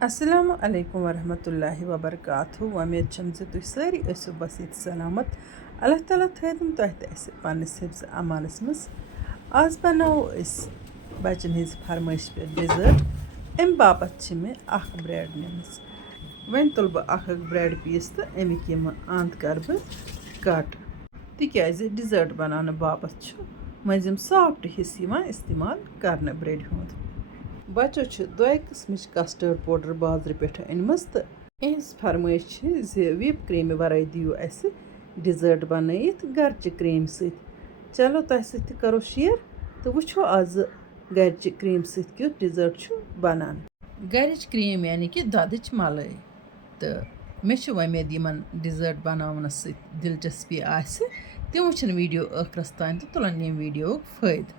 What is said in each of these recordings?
अस्सलामु अलैकुम वरहमतुल्लाहि वबरकातुहू। उम्मीद छम ज तुह सारी ऐसो बस ये सलामत। अल्लाह ताला थम तह पन्नस हिफ्ज़ अमानस मज। आज बनाओ बचन हज फरमाइश पे डिज़र्ट। अम बापत मे ब्रेड निम वन तुल बह ब्रेड पीस तो अमिक अंत कर कट तिज डिज़र्ट बनाने बापत मज़िम सॉफ्ट हिस्स इस्तेमाल कर ब्रेड हुंद। बचो दो किस्म कस्टर्ड पाउडर बाजार पे अनमज तो इस फरमाइश विप क्रीम वराई दियो डिज़र्ट बनत घर क्रीम सत। चलो तह सत करो शेयर तो वो आज घर क्रीम सत डिज़र्ट बनान। घर क्रीम यानी कि ददच मलाई तो मे वमेद डिज़र्ट बनावनस दिलचस्पी तम वुचन वीडियो आखरस तान तो तुलन यम वीडियो फ़ायदे।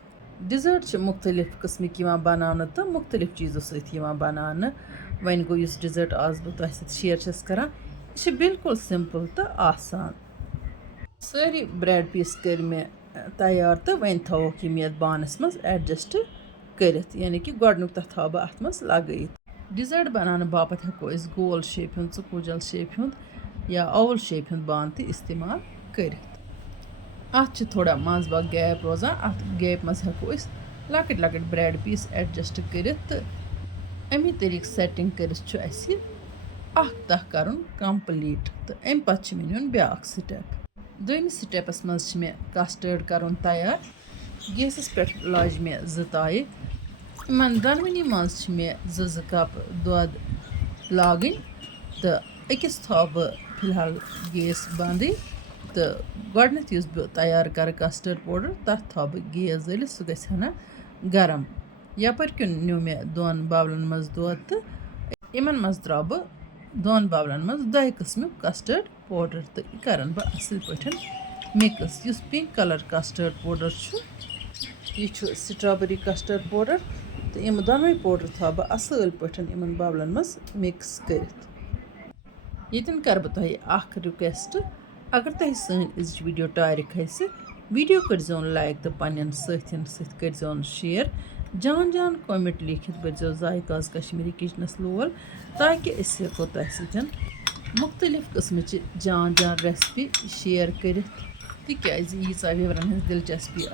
डिज़र्ट मुख्तलिफ किस्मिक बनाने तो मुख्तलिफ चीज़ों सत बनाने। वन गो डिज़र्ट आज बह तुह सत शेयर करान यह बिल्कुल सिंपल तो आसान। सारी ब्रेड पीस कर मे तैयार तो वन थोक ये बानस मज एडजस्ट कर यानी कि गोडनुक तथ थो बह अत मज लगत। डिज़र्ट बनाने बापत हेको गोल शेप हुंद चुकुजल शेप हुंद या ओवल शेप हुंद बान तो इस्तेमाल कर। अत थोड़ा मज बाग गैप रोजान अत गैप मज हेको लकट लकट ब्रेड पीस एडजस्ट कर अमी तरीक सेटिंग कर तह कर कंप्लीट तो अम पे मे नुन ब्या स्टेप। दोमिस स्टेपस मज मे कस्टर्ड कर तैयार। गैसस पे लाज मे ताये इन दनवनी मज मे 2 कप दुध लागन तो अकिस थो बह फिलहाल गैस बंद तो गोडनथ युस बह तैयार कर कस्टर्ड पाउडर तथ थो बह गैस जलित सह गना गरम। यपर किन न्यू मे 2 बावलन मज दुध तो इन मज त्रा बह 2 बावलन मज 2 किस्म कस्टर्ड पाउडर तो यह कर बह असल पे mix. Use pink colour custard powder यह स्ट्रॉबेरी कस्टर्ड पाउडर तो इन दोनों पाउडर थो बह असल पे इन बावलन मज मिक्स कर। यन कर बह तुह रिक्वेस्ट अगर तुह सन वीडियो टार खस वीडियो कर लाइक तो पन्न सथिन कर शेयर जान जान कमेंट लिखित बर्जो जायकाज कश्मीरी किचनस लोल ताकि हेको तुह सतन मुख्तलिफ किस्म जान जान रेसिपी शेयर कर तिज यीचा विवरन हज दिलचस्पी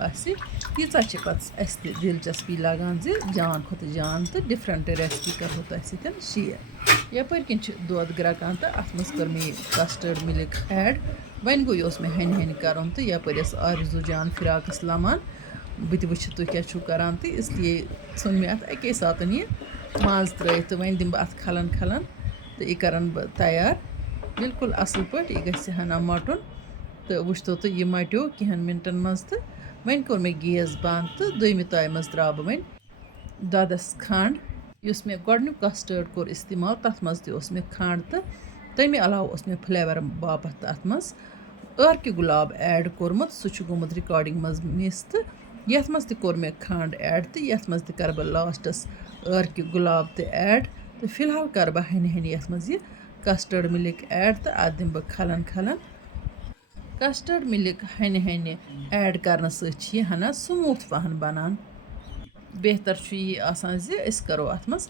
तीचा पे दिलचस्पी लगान जान खुद जान तो डिफरेंट रेसिपी करो तुह सतन शेयर। यपर किन दुध ग्रकान तो अत मज कर मे कस्टर्ड मिल्क ऐड वन गो यह मे हन हन कर तो यपर आरजू जान फिराकस लमान बह तुह क्या करान तो इसलिए सन मे अत अके साथ यह मज त्र तो वन दिम अत खलन खलन तो यह कर बह तैयार बिल्कुल असल पे यह गि हना मटन तो वो तो यह मटो कहन मिनटन मज तो वन कोर मे गैस बंद तो दोमि ताय मज त्रा बह वन ददस खंड युस मे गोडनुक कस्टर्ड कोर इस्तेमाल तथ मज मे खंड तो तमे अलाव मे फ्लेवर बापत अत मज अर्क गुलाब ऐड कोर्मुत सह गोमुत रिकॉर्डिंग मज मिस तो यथ मज कोर मे खंड ऐड तो यथ मज कर बह लास्टस अर्क गुलाब तो ऐड तो फिलहाल कर बह हन हन यथ मज यह कस्टर्ड मिल्क ऐड तो अत दिम बह खलन खलन। कस्टर्ड मिल्क हन हन ऐड कर सह हना स्मूथ पहन बनान। बेहतर यह करो अत मज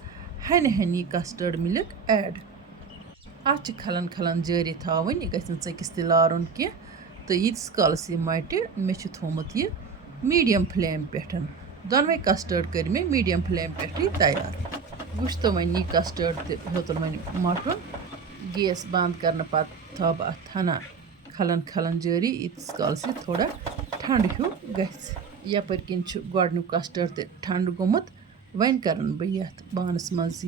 हन हन यह कस्टर्ड मिल्क ऐड अत खलन खलन जारी थवन यह गि चकिस त लारुन कह तो यीस कालस यह मट मे थोमुत यह मीडियम फ्लेम पे दोनवे कस्टर्ड कर मे मीडियम फ्लेम पे तैयार। वो तो वन यह कस्टर्ड होतन वन मटन गैस बंद कर पत् थो बह अत हना खलन खलन जारी यीस कालस यह थोड़ा ठंड हूँ यपर किन गोडनुक कस्टर्ड तो ठंड गोमुत वन कर बह ये बानस मज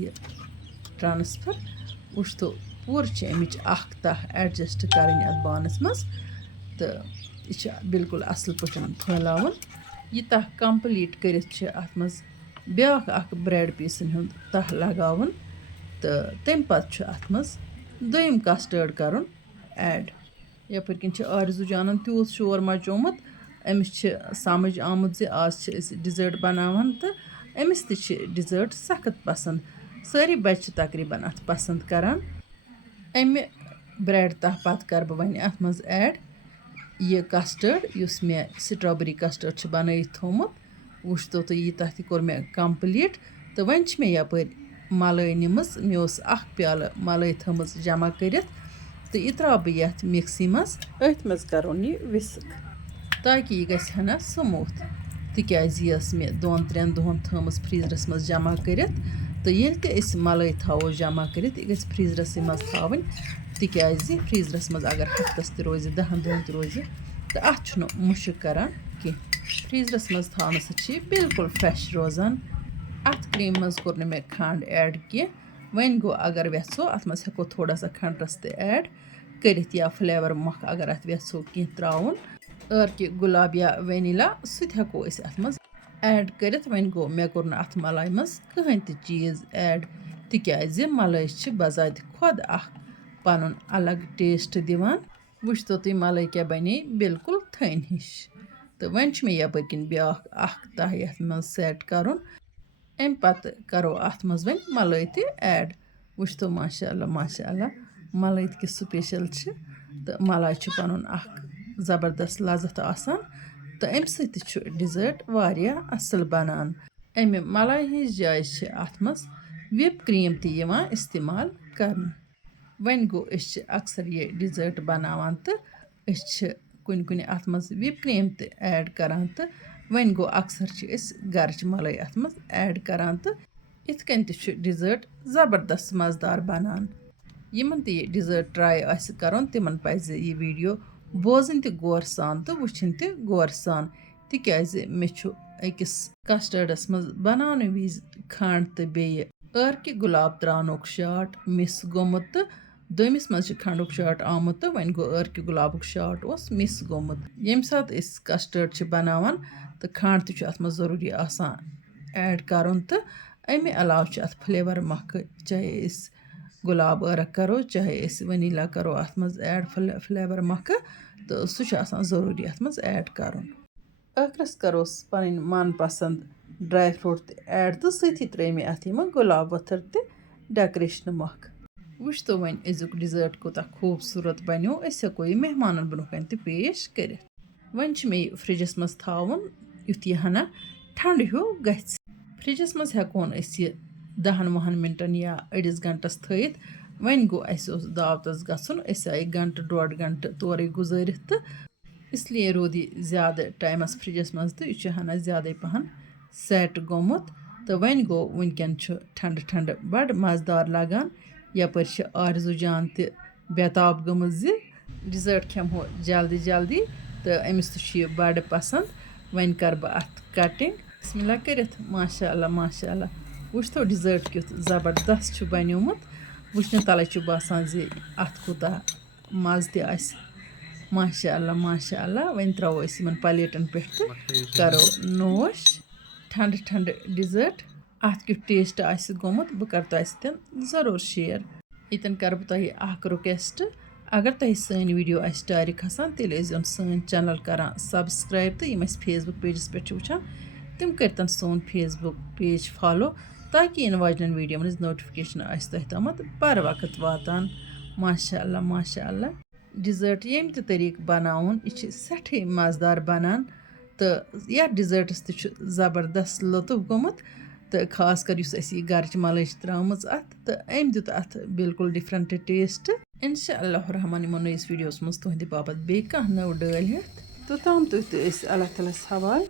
ट्रांसफर वो तो पूर अमिच तह एडजस्ट कर बानस मज तो यह बिल्कुल असल पे फैलावन यह तह कंप्लीट कर अत मज ब्या ब्रेड पीसन हुंद तह लगावन तो तम पे अत मज दोम कस्टर्ड कर ऐड। यपर किन आरजू जानन तूत शोर मचोमुत अमिस समझ आमुत आज डिज़र्ट बनावान तो अमिस डिज़र्ट सख्त पसंद सारी बच्चे तकरीबन अत पसंद करान। अमे ब्रेड तह पत कर बह वन अत मज ऐड यह कस्टर्ड युस मे स्ट्रॉबेरी कस्टर्ड बनत थोमुत वो तो यह तह कोर मे कंप्लीट तो वन मे यपर मलाई निमस मे ओस अख प्याल मलाई थमस जमा करित तो यह त्रा बह यथ मिक्सी मज अथ मज करोन यह विस्क ताकि यह गछ हना स्मूथ तिकाज यह मे 2-3 दोहन थमस फ्रीजरस मज जमा करित तो ये मलाई थो जमा करित यह गछ फ्रीजरस मज थवन तिकाज फ्रीजरस मज अगर हफ्तस त रोज 10 दोहन त रोज तो अत मुश्क करान कि फ्रीजरस मज थवन सह बिल्कुल फ्रेश रोजान। अत क्रीम मज कोर मे खंड ऐड कह वन गो अगर वेो अत मज हेको थोड़ा सा खंडरस त ऐड करित या फ्लेवर मख अगर अत वेो कह त्राउन कि गुलाब या वेनिला सह हेको अत मज ऐड करित वन गो मे कोर अत मलाई मज कहीं त चीज ऐड तिकाज मलाई बजात खुद पन अलग टेस्ट दिवान वुचतो तुम मलाई क्या बने बिल्कुल थन हिश तो वन मे यपर किन ब्या तह ये मज सेट करुन अम पत करो अत मज वन मलाई त ऐड वुचतो माशाअल्लाह मलाई किस स्पेशल तो मलाई पन ज़बरदस्त लज़त आसान तो अम डिज़र्ट वारिया असल बनान। अमे मलाई हिज जाय अत मज विप क्रीम त इस्तेमाल करन वन गो अक्सर ये डिज़र्ट बनावान तो कुन कुन अत मज विप क्रीम त ऐड करान तो वन गो अक्सर गरच मलाई अत मज ऐड करान तो इत कन डिज़र्ट ज़बरदस्त मज़ेदार बनान। यमन त डिज़र्ट ट्राई करुन तिमन पज़ यह वीडियो बोजन त गौर सान तो वुचन त गौर सान तिकाज मे अकिस कस्टर्डस मज बनाने विज खंड तो बेये कि गुलाब त्रानुक शाट मिस गोमुत तो दोमिस मज खंडुक शाट आमुत तो वन गो कि गुलाबुक शाट ओस मिस गोमुत यम सात कस्टर्ड बनावान तो खंड त अत मज ज़रूरी आसान ऐड करुन तो अमे अलाव अत फ्लेवर मख चाहे गुलाब अर्क करो चाहे वनीला करो अत मज ऐड फ्लेवर मख तो सह ज़रूरी अत मज ऐड करुन। आखिरस करोस पन मन पसंद ड्राई फ्रूट त ऐड तो सही त्रे मे अत गुलाब वथर त डेकोरेशन मख वुचतो वन अजुक डिज़र्ट कोता खूबसूरत बनो हेको यह मेहमान ब्रोह कन त पेश कर वन मे फ्रिजस मज थवन युथ यह हना ठंड हूँ गछ फ्रिजस मज हेकोन 10-20 मिनटन या अड़िस घंटस थत वन गो दावतस गसन आई 1-1.5 घंटे तोरे गुजरित तो इसलिए रोद यह ज़्यादा टाइमस फ्रिजस मज तो यह हना ज़्यादा पहन सेट गोमुत तो वन गो वनकन ठंड ठंड बड़ मज़ेदार लगान यपर आरजू जान त बेताब गमज डिज़र्ट खेमो जल्दी जल्दी तो अमिस तो बड़ पसंद वन कर बह अत कटिंग बिस्मिल्लाह करित माशाअल्लाह वुचतो डिज़र्ट क्युथ ज़बरदस्त बनोमुत वुचन तले बासान अत कोता मज़ त माशाअल्लाह वन त्रो प्लेटन पे तो करो नोश ठंड ठंड डिज़र्ट अत क्युथ टेस्ट गोमुत बह कर तुम सतन ज़रूर शेयर यतन कर बह रिक्वेस्ट अगर तुम सन वीडियो टारि खसान तेल सन चैनल कर सब्सक्राइब तो यम फेसबुक पेजस पे वुचान तम करतन सोन फेसबुक पेज फॉलो ताकि इन वाजन वीडियो मन नोटिफिकेशन तम बर वक्त वातान माशाअल्लाह डिज़र्ट यम त तरीक बनाउन यह सठे मज़ेदार बनान तो यह डिज़र्टस त ज़बरदस्त लुत्फ गोमुत तो खास कर यह गरच मलाई त्रामज अत तो अम दित अत बिल्कुल डिफरेंट टेस्ट इंशाअल्लाह रहमान यमो नयस वीडियोस मज तुहद बाबत बे कह नव डल हेत तो तम तुह अल्लाह ताला हवाल।